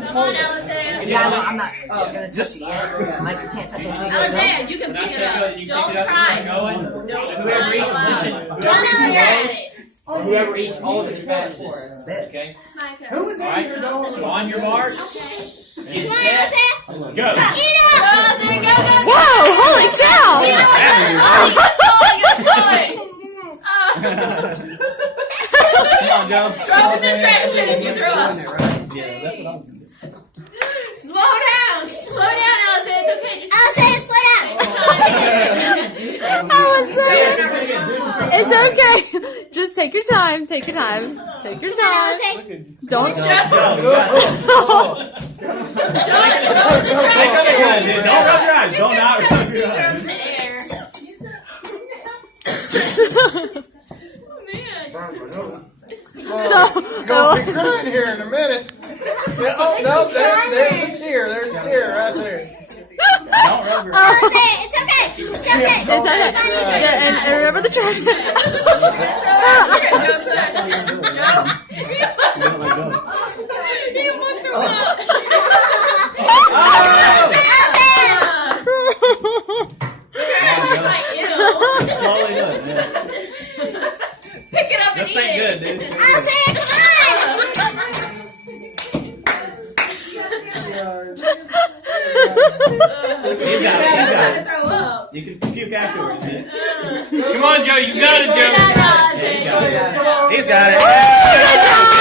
can Come hold on, it. Alizé. Yeah, no, I'm not gonna touch the end. Yeah, like you can't touch it. Alizé, you can pick it up. Don't cry. Don't Whoever cry. listen, whoever eats all of it fastest. Okay? Who would Alright? So on your mark, get set, go. Eat it! Alizé, go, go, go! Whoa! Holy cow! Come on, Joe. Throw up in the trash can if you throw up. Yeah, that's what I was gonna do. Slow down, Alizé. It's okay. Just slow down. I was saying, it's okay. Just take your time. Take your time. Take your time. Don't. Don't rub your eyes. Don't not rub your eyes. You're gonna be crying here in a minute. Yeah, oh no, there's a tear. There's a tear right there. Don't rub your eyes. It's okay. It's okay. Yeah, and remember the trash. He wants to run. Slowly do it. Yeah. Pick it up and This eat ain't it. good, dude. He's got it. He's got it. Throw up. You can puke afterwards. Yeah. Come on, Joe. You got it, Joe. He's got it. Good job.